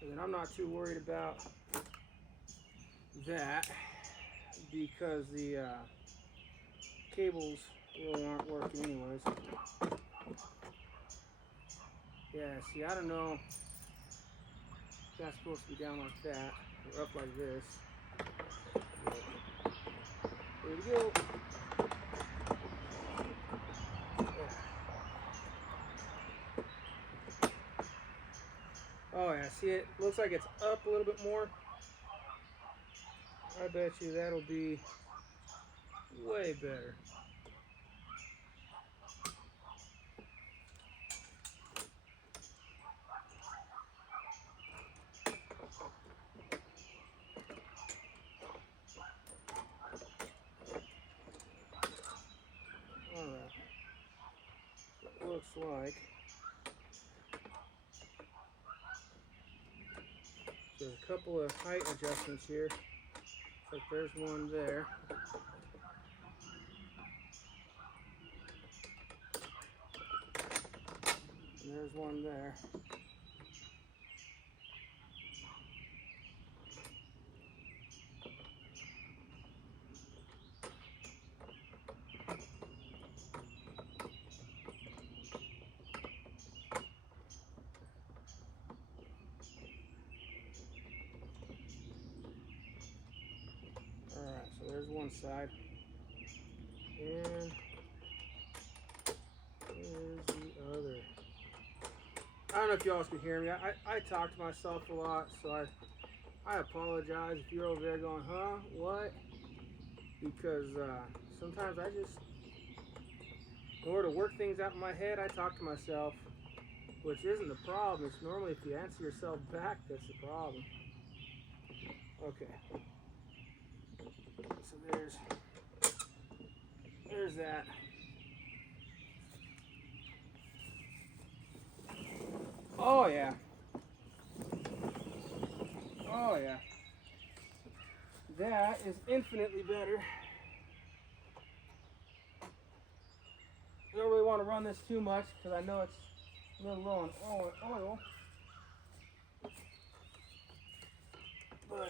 And then I'm not too worried about that because the cables really aren't working anyways. Yeah, see, I don't know if that's supposed to be down like that or up like this. There we go. Oh yeah, see, it looks like it's up a little bit more. I bet you that'll be way better. Alright, it looks like there's a couple of height adjustments here. Like there's one there. And there's one there. Alright, so there's one side. And here's the other. I don't know if y'all can hear me. I talk to myself a lot, so I apologize if you're over there going, huh, what? Because sometimes I just, in order to work things out in my head, I talk to myself, which isn't the problem. It's normally if you answer yourself back, that's the problem. Okay. So there's that. Oh yeah. Oh yeah. That is infinitely better. I don't really want to run this too much because I know it's a little low on oil. But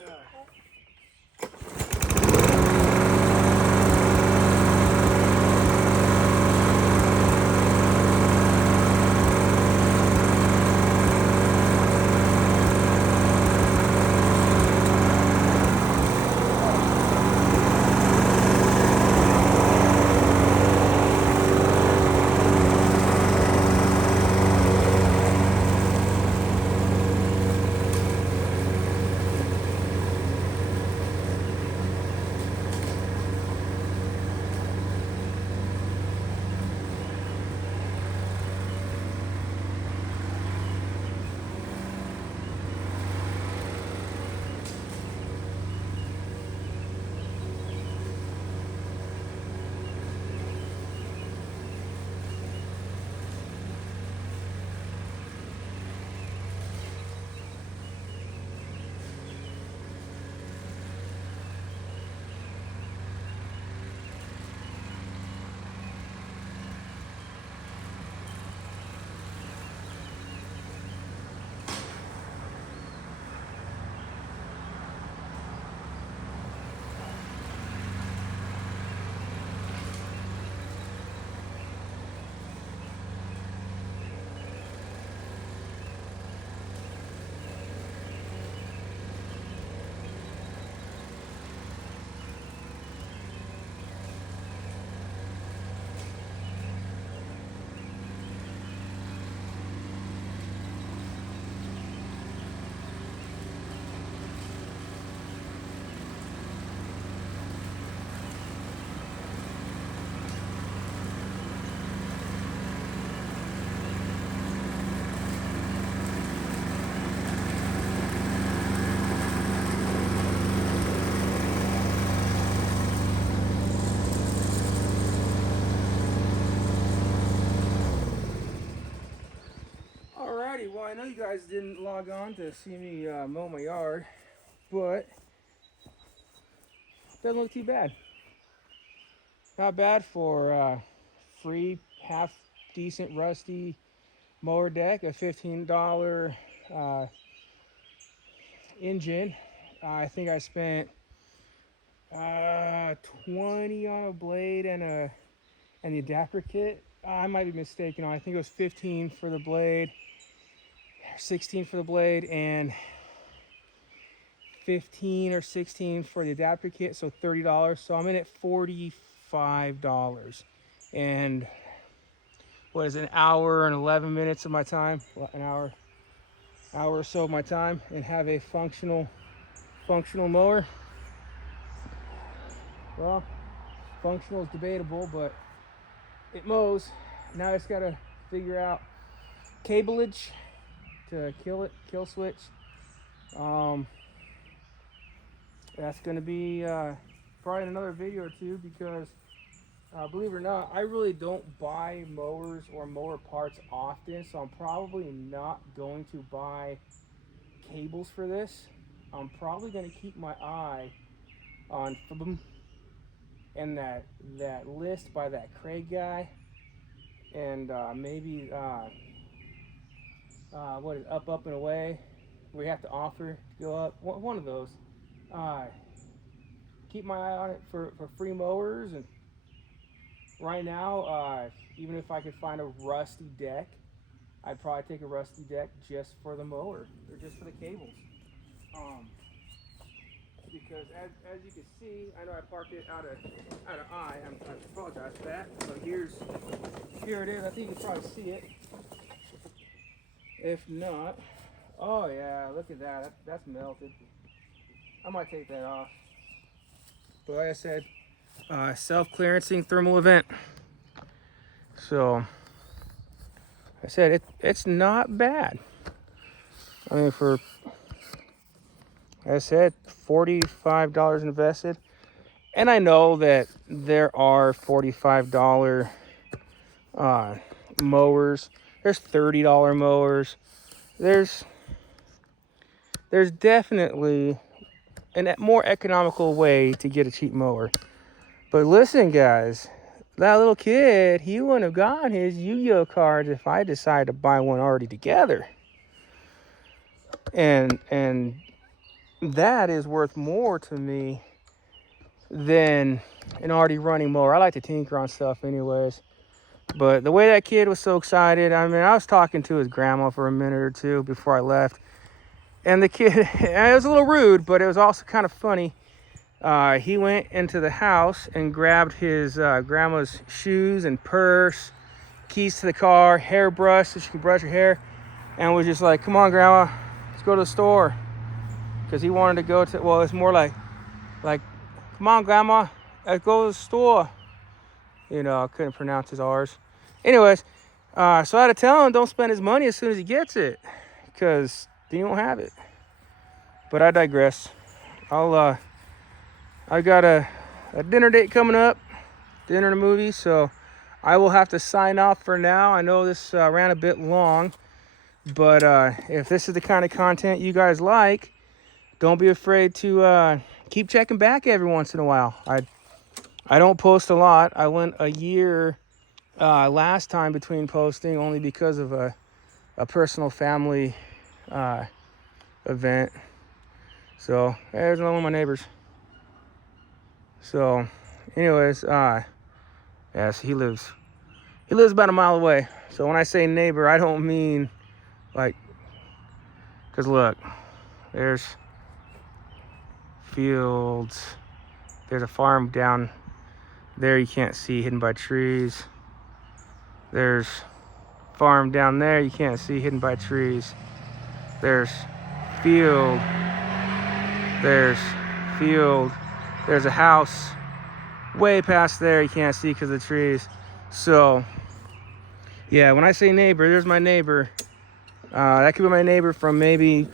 I know you guys didn't log on to see me mow my yard, but it doesn't look too bad. Not bad for free, half decent, rusty mower deck, a $15 engine. I think I spent 20 on a blade and the adapter kit. I might be mistaken. I think it was 15 for the blade, 16 for the blade, and 15 or 16 for the adapter kit, so $30. So I'm in at $45. And what is it, an hour and 11 minutes of my time? An hour or so of my time, and have a functional mower. Well, functional is debatable, but it mows. Now I just gotta figure out cableage to kill switch. That's gonna be probably in another video or two, because believe it or not, I really don't buy mowers or mower parts often, so I'm probably not going to buy cables for this. I'm probably gonna keep my eye on and that list by that Craig guy, and maybe what is up and away, where you have to offer to go up. One of those. Keep my eye on it for free mowers. And right now, even if I could find a rusty deck, I'd probably take a rusty deck just for the mower, or just for the cables. Because as you can see, I know I parked it out of eye. I apologize for that. So here it is. I think you can probably see it. If not, oh yeah, look at that. That's melted. I might take that off. But like I said, self-clearancing thermal event. So like I said, it's not bad. I mean, for, like I said, $45 invested. And I know that there are $45 mowers. There's $30 mowers. There's definitely a more economical way to get a cheap mower. But listen, guys, that little kid, he wouldn't have gotten his Yu-Gi-Oh cards if I decided to buy one already together. And that is worth more to me than an already running mower. I like to tinker on stuff anyways. But the way that kid was so excited, I mean, I was talking to his grandma for a minute or two before I left. And the kid, it was a little rude, but it was also kind of funny. He went into the house and grabbed his grandma's shoes and purse, keys to the car, hairbrush so she can brush her hair, and was just like, come on, Grandma, let's go to the store. Because he wanted to go to, well, it's more like, come on, Grandma, let's go to the store. You know, I couldn't pronounce his R's. Anyways, so I had to tell him don't spend his money as soon as he gets it, because then you won't have it. But I digress. I got a dinner date coming up, dinner and a movie, so I will have to sign off for now. I know this ran a bit long, but if this is the kind of content you guys like, don't be afraid to keep checking back every once in a while. I don't post a lot. I went a year last time between posting, only because of a personal family event. So there's another one of my neighbors. So anyways, yes, he lives about a mile away. So when I say neighbor, I don't mean like, because look, there's fields, there's a farm down there you can't see, hidden by trees. There's farm down there you can't see, hidden by trees. There's field, there's a house way past there you can't see because of the trees. So yeah, when I say neighbor, there's my neighbor. That could be my neighbor from maybe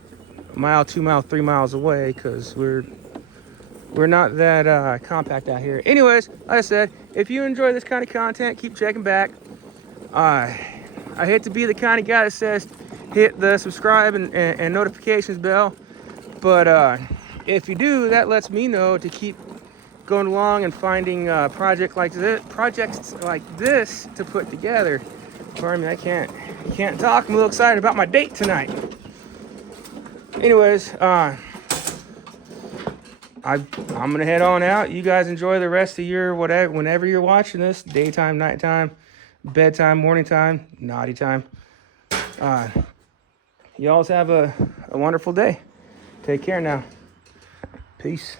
a mile, 2 miles, 3 miles away, because we're not that compact out here. Anyways, like I said, if you enjoy this kind of content, keep checking back. I hate to be the kind of guy that says hit the subscribe and notifications bell. But if you do, that lets me know to keep going along and finding projects like this to put together. Pardon me, I can't talk. I'm a little excited about my date tonight. Anyways, I'm gonna head on out. You guys enjoy the rest of your whatever, whenever you're watching this, daytime, nighttime, bedtime, morning time, naughty time. You all have a wonderful day. Take care now. Peace.